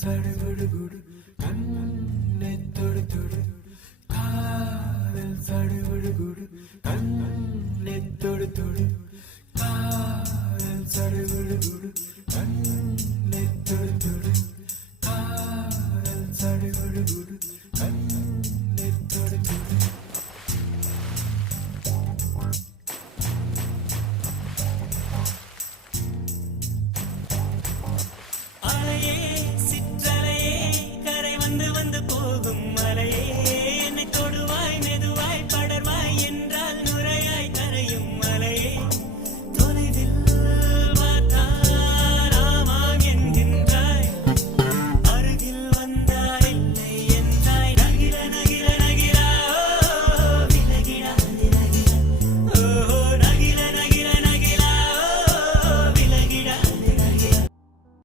சடுகுடு கண்ணை தொடு தொடு காதல் சடுகுடு கண்ணை தொடு தொடு காதல் சடுகுடு கண்ணை தொடு தொடு காதல் சடுகுடு கண்ணை தொடு தொடு சிற்றலையே கரை வந்து வந்து போகும் மலை